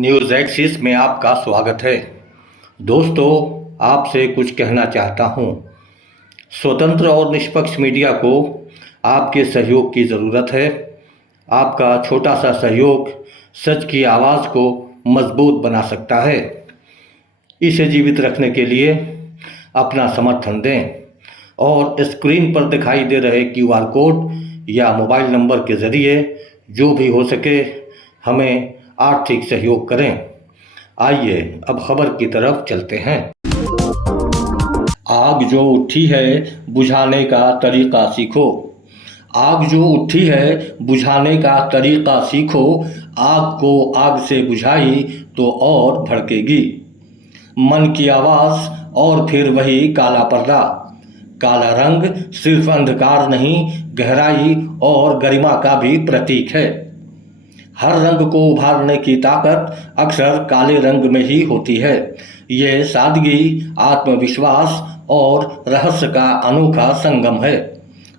News axis में आपका स्वागत है। दोस्तों, आपसे कुछ कहना चाहता हूँ। स्वतंत्र और निष्पक्ष मीडिया को आपके सहयोग की ज़रूरत है। आपका छोटा सा सहयोग सच की आवाज़ को मजबूत बना सकता है। इसे जीवित रखने के लिए अपना समर्थन दें और स्क्रीन पर दिखाई दे रहे QR कोड या मोबाइल नंबर के ज़रिए जो भी हो सके हमें आर्थिक सहयोग करें। आइए अब खबर की तरफ चलते हैं। आग जो उठी है बुझाने का तरीका सीखो। आग जो उठी है बुझाने का तरीका सीखो। आग को आग से बुझाई तो और भड़केगी। मन की आवाज़ और फिर वही काला पर्दा। काला रंग सिर्फ अंधकार नहीं, गहराई और गरिमा का भी प्रतीक है। हर रंग को उभारने की ताकत अक्सर काले रंग में ही होती है। ये सादगी, आत्मविश्वास और रहस्य का अनोखा संगम है।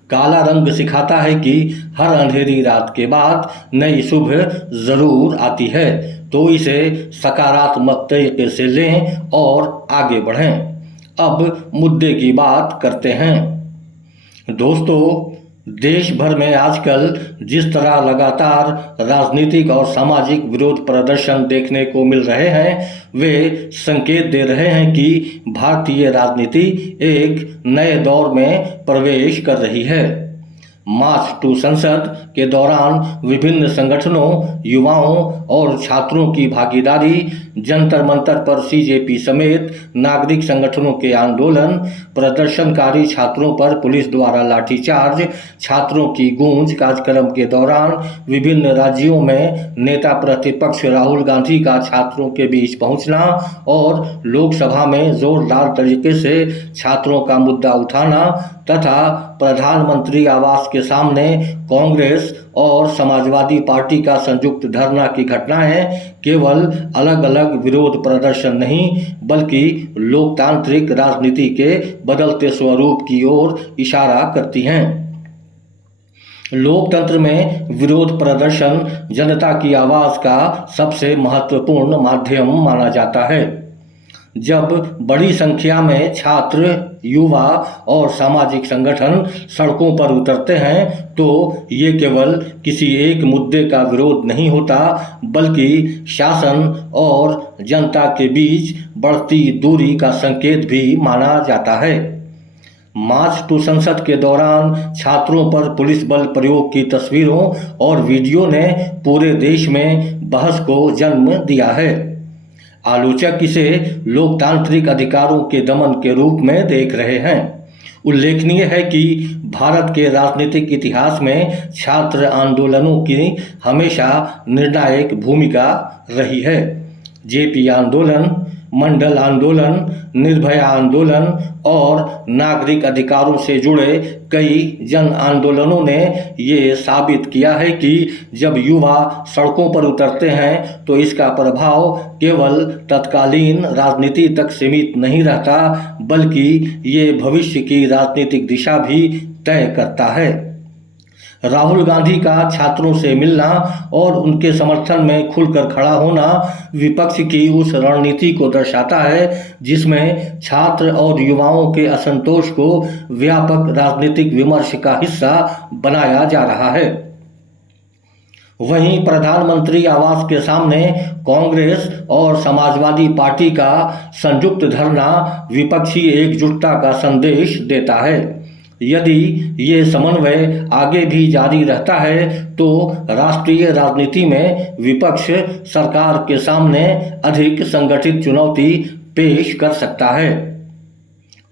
काला रंग सिखाता है कि हर अंधेरी रात के बाद नई सुबह ज़रूर आती है, तो इसे सकारात्मक तरीके से लें और आगे बढ़ें। अब मुद्दे की बात करते हैं। दोस्तों, देश भर में आजकल जिस तरह लगातार राजनीतिक और सामाजिक विरोध प्रदर्शन देखने को मिल रहे हैं, वे संकेत दे रहे हैं कि भारतीय राजनीति एक नए दौर में प्रवेश कर रही है। मार्च टू संसद के दौरान विभिन्न संगठनों, युवाओं और छात्रों की भागीदारी, जंतर मंतर पर CJP समेत नागरिक संगठनों के आंदोलन, प्रदर्शनकारी छात्रों पर पुलिस द्वारा लाठीचार्ज, छात्रों की गूंज कार्यक्रम के दौरान विभिन्न राज्यों में नेता प्रतिपक्ष राहुल गांधी का छात्रों के बीच पहुंचना और लोकसभा में जोरदार तरीके से छात्रों का मुद्दा उठाना तथा प्रधानमंत्री आवास के सामने कांग्रेस और समाजवादी पार्टी का संयुक्त धरना की घटनाएं केवल अलग अलग विरोध प्रदर्शन नहीं, बल्कि लोकतांत्रिक राजनीति के बदलते स्वरूप की ओर इशारा करती हैं। लोकतंत्र में विरोध प्रदर्शन जनता की आवाज़ का सबसे महत्वपूर्ण माध्यम माना जाता है। जब बड़ी संख्या में छात्र, युवा और सामाजिक संगठन सड़कों पर उतरते हैं, तो ये केवल किसी एक मुद्दे का विरोध नहीं होता, बल्कि शासन और जनता के बीच बढ़ती दूरी का संकेत भी माना जाता है। मार्च टू संसद के दौरान छात्रों पर पुलिस बल प्रयोग की तस्वीरों और वीडियो ने पूरे देश में बहस को जन्म दिया है। आलोचक इसे लोकतांत्रिक अधिकारों के दमन के रूप में देख रहे हैं। उल्लेखनीय है कि भारत के राजनीतिक इतिहास में छात्र आंदोलनों की हमेशा निर्णायक भूमिका रही है। JP आंदोलन, मंडल आंदोलन, निर्भया आंदोलन और नागरिक अधिकारों से जुड़े कई जन आंदोलनों ने ये साबित किया है कि जब युवा सड़कों पर उतरते हैं तो इसका प्रभाव केवल तत्कालीन राजनीति तक सीमित नहीं रहता, बल्कि ये भविष्य की राजनीतिक दिशा भी तय करता है। राहुल गांधी का छात्रों से मिलना और उनके समर्थन में खुलकर खड़ा होना विपक्ष की उस रणनीति को दर्शाता है जिसमें छात्र और युवाओं के असंतोष को व्यापक राजनीतिक विमर्श का हिस्सा बनाया जा रहा है। वहीं प्रधानमंत्री आवास के सामने कांग्रेस और समाजवादी पार्टी का संयुक्त धरना विपक्षी एकजुटता का संदेश देता है। यदि ये समन्वय आगे भी जारी रहता है तो राष्ट्रीय राजनीति में विपक्ष सरकार के सामने अधिक संगठित चुनौती पेश कर सकता है।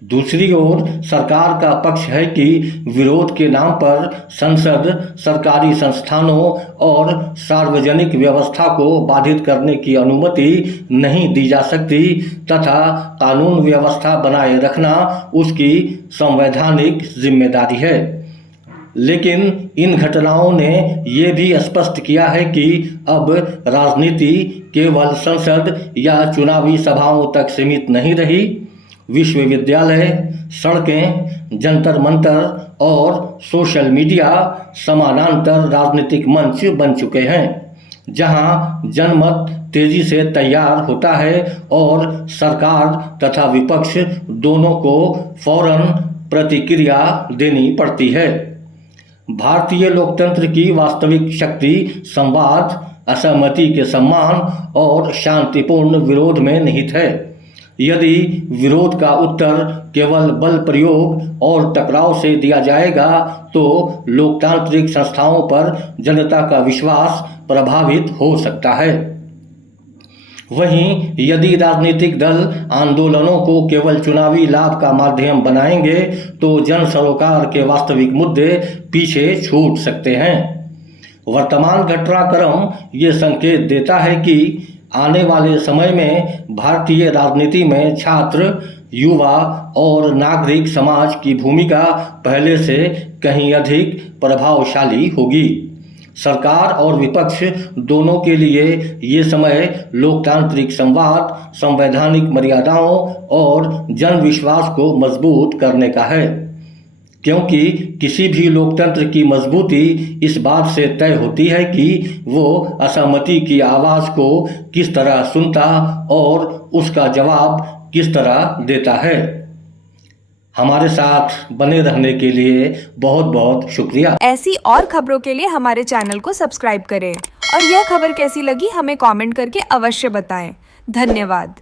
दूसरी ओर सरकार का पक्ष है कि विरोध के नाम पर संसद, सरकारी संस्थानों और सार्वजनिक व्यवस्था को बाधित करने की अनुमति नहीं दी जा सकती तथा कानून व्यवस्था बनाए रखना उसकी संवैधानिक जिम्मेदारी है। लेकिन इन घटनाओं ने ये भी स्पष्ट किया है कि अब राजनीति केवल संसद या चुनावी सभाओं तक सीमित नहीं रही। विश्वविद्यालय, सड़कें, जंतर मंतर और सोशल मीडिया समानांतर राजनीतिक मंच बन चुके हैं। जहां जनमत तेजी से तैयार होता है और सरकार तथा विपक्ष दोनों को फौरन प्रतिक्रिया देनी पड़ती है। भारतीय लोकतंत्र की वास्तविक शक्ति संवाद, असहमति के सम्मान और शांतिपूर्ण विरोध में निहित है। यदि विरोध का उत्तर केवल बल प्रयोग और टकराव से दिया जाएगा तो लोकतांत्रिक संस्थाओं पर जनता का विश्वास प्रभावित हो सकता है। वहीं यदि राजनीतिक दल आंदोलनों को केवल चुनावी लाभ का माध्यम बनाएंगे तो जन सरोकार के वास्तविक मुद्दे पीछे छूट सकते हैं। वर्तमान घटनाक्रम ये संकेत देता है कि आने वाले समय में भारतीय राजनीति में छात्र, युवा और नागरिक समाज की भूमिका पहले से कहीं अधिक प्रभावशाली होगी। सरकार और विपक्ष दोनों के लिए ये समय लोकतांत्रिक संवाद, संवैधानिक मर्यादाओं और जन विश्वास को मजबूत करने का है, क्योंकि किसी भी लोकतंत्र की मजबूती इस बात से तय होती है कि वो असहमति की आवाज़ को किस तरह सुनता और उसका जवाब किस तरह देता है। हमारे साथ बने रहने के लिए बहुत बहुत शुक्रिया। ऐसी और खबरों के लिए हमारे चैनल को सब्सक्राइब करें और यह खबर कैसी लगी हमें कमेंट करके अवश्य बताएं। धन्यवाद।